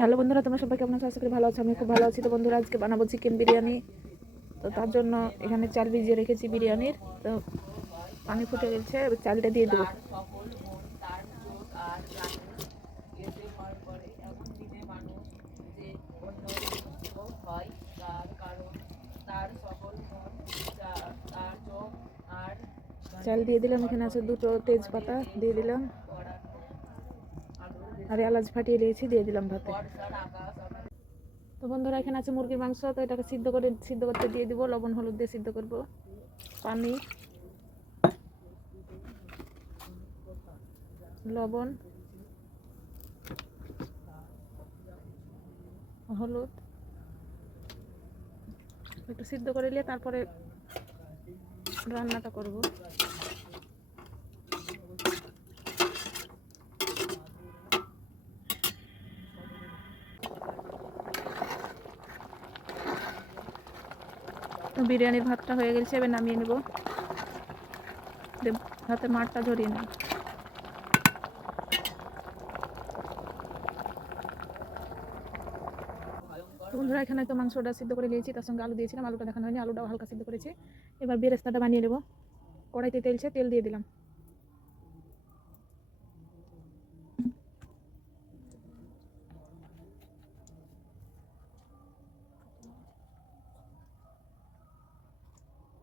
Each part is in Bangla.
হ্যালো বন্ধুরা, তোমরা সবাই কেমন আছো? আশা করি ভালো আছো। আমি খুব ভালো আছি। তো বন্ধুরা, আজকে বানাবো চিকেন বিরিয়ানি। তো তার জন্য এখানে চাল ভিজিয়ে রেখেছি বিরিয়ানির। তো পানি ফুটে গেছে, এবার চালটা দিয়ে দেবো। চাল দিয়ে দিলাম, এখানে আছে দুটো তেজপাতা দিয়ে দিলাম, আর এলাচ ফাটিয়ে দিয়েছি, দিয়ে দিলাম ভাতে। তো বন্ধুরা, এখানে আছে মুরগির মাংস। তো এটাকে সিদ্ধ করতে দিয়ে দিব। লবণ হলুদ দিয়ে সিদ্ধ করব। পানি, লবণ, হলুদ একটু সিদ্ধ করে নিয়ে তারপরে রান্নাটা করব। তো বিরিয়ানির ভাতটা হয়ে গেছে, এবার নামিয়ে নেব। ভাতের মাঠটা ঝরিয়ে নেব। বন্ধুরা, এখানে তো মাংসটা সিদ্ধ করে নিয়েছি, তার সঙ্গে আলু দিয়েছিলাম। আলুটা দেখানো হয়নি, আলুটাও হালকা সিদ্ধ করেছি। এবার বেরেস্তাটা বানিয়ে নেব। কড়াইতে তেল দিয়ে দিলাম।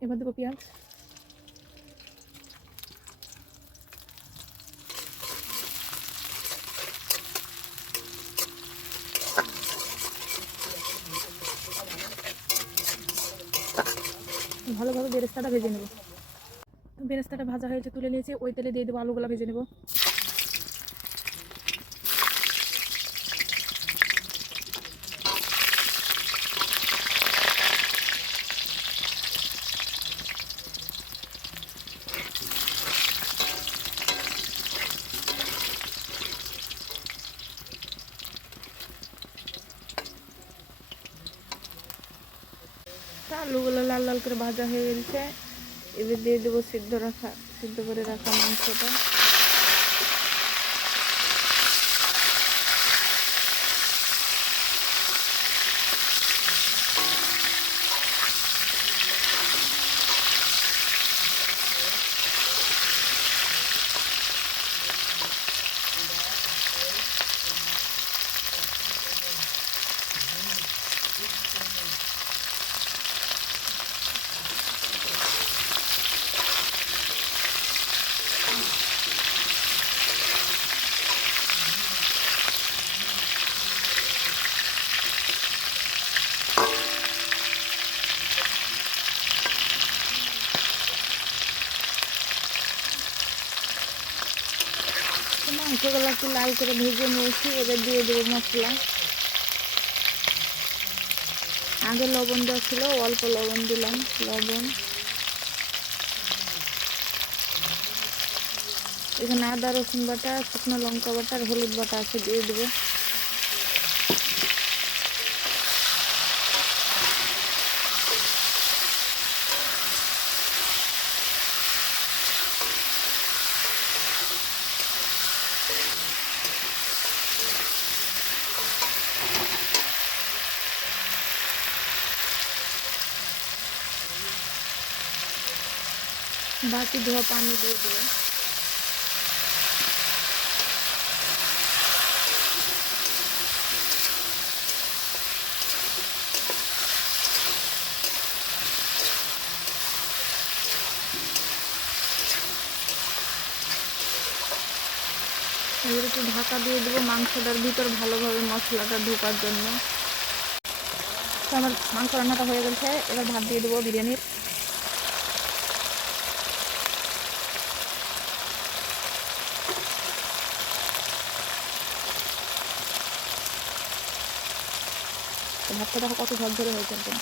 এবার দেবো পেঁয়াজ, ভালোভাবে বেরেস্তাটা ভেজে নেব। বেরেস্তাটা ভাজা হয়েছে, তুলে নিয়েছি। ওই তেলে দিয়ে দেবো আলুগুলো ভেজে নেব। আলুগুলো লাল লাল করে ভাজা হয়ে গেছে। এবার দিয়ে দেবো সিদ্ধ করে রাখা মাংসটা। মাংসগুলো একটু লাল করে ভেজে নিয়েছি। এবার দিয়ে দেবো মশলা। আগে লবণ দেওয়া ছিল, অল্প লবণ দিলাম। লবণ, এখানে আদা রসুন বাটা, শুকনো লঙ্কা বাটা আর হলুদ বাটা আছে, দিয়ে দেবো। বাকি ধোয়া পানি দিয়ে দেবো। এবার একটু ঢাকা দিয়ে দেবো মাংসটার ভিতর ভালোভাবে মশলাটা ঢোকার জন্য। তো আমার মাংস রান্নাটা হয়ে গেছে। এবার ভাত দিয়ে দেবো বিরিয়ানির। তো ভাতটা দেখো কত ঝরঝরে হয়েছে একদম।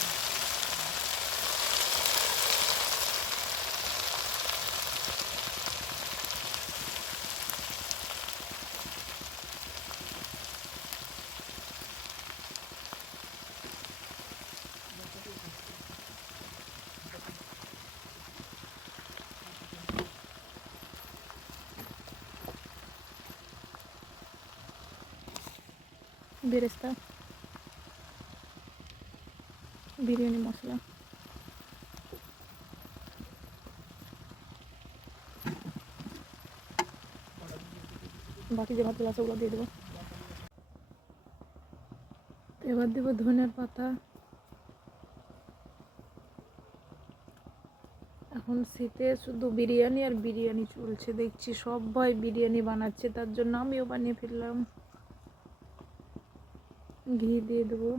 বেরেস্তা, বিরিয়ানি মশলা, বাকি যে ভাতগুলো আছে ওগুলো দিয়ে দেবো। এবার দেবো ধনের পাতা। এখন শীতে শুধু বিরিয়ানি আর বিরিয়ানি চলছে, দেখছি সবাই বিরিয়ানি বানাচ্ছে, তার জন্য আমিও বানিয়ে ফেললাম। ঘি দিয়ে দেবো।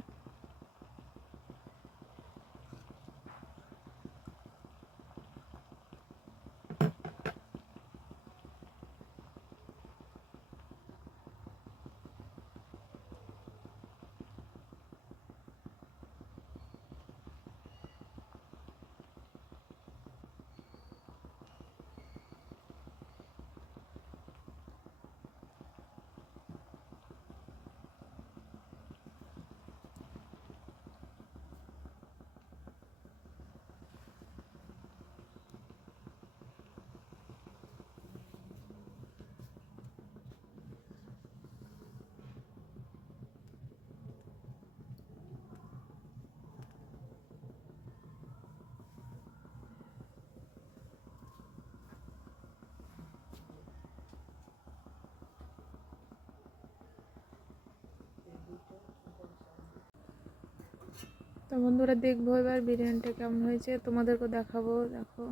তো বন্ধুরা দেখবো এবার বিরিয়ানিটা কেমন হয়েছে, তোমাদেরকে দেখাবো। দেখো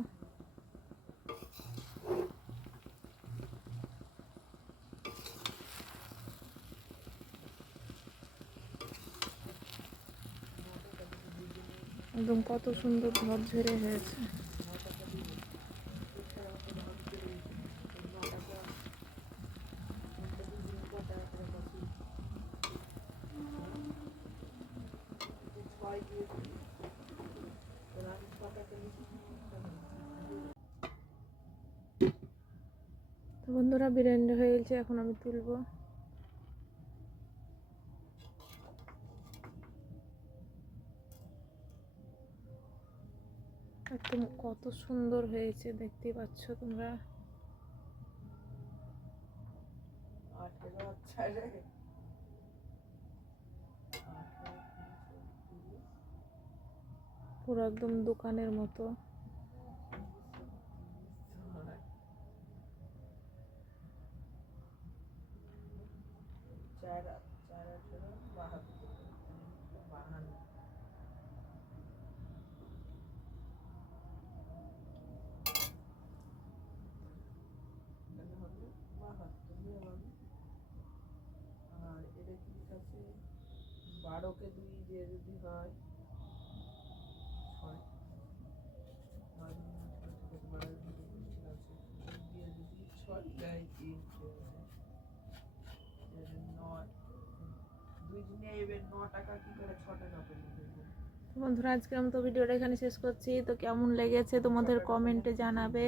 একদম কত সুন্দর ঝরঝরে হয়েছে। তো বন্ধুরা বিরিয়ানি হয়ে গেছে, এখন আমি তুলবো। একদম কত সুন্দর হয়েছে দেখতেই পাচ্ছ তোমরা। পুরো একদম দোকানের মতো। আর এটা কি আছে 12কে 2 দিয়ে যদি হয় 6 দিয়ে যদি 6 দেয় 3 9 2 দিনে এবার 9 টাকা কি করে 6 টাকা করে দেবো। বন্ধুরা আজকে আমি তো ভিডিওটা এখানে শেষ করছি। তো কেমন লেগেছে তোমাদের কমেন্টে জানাবে।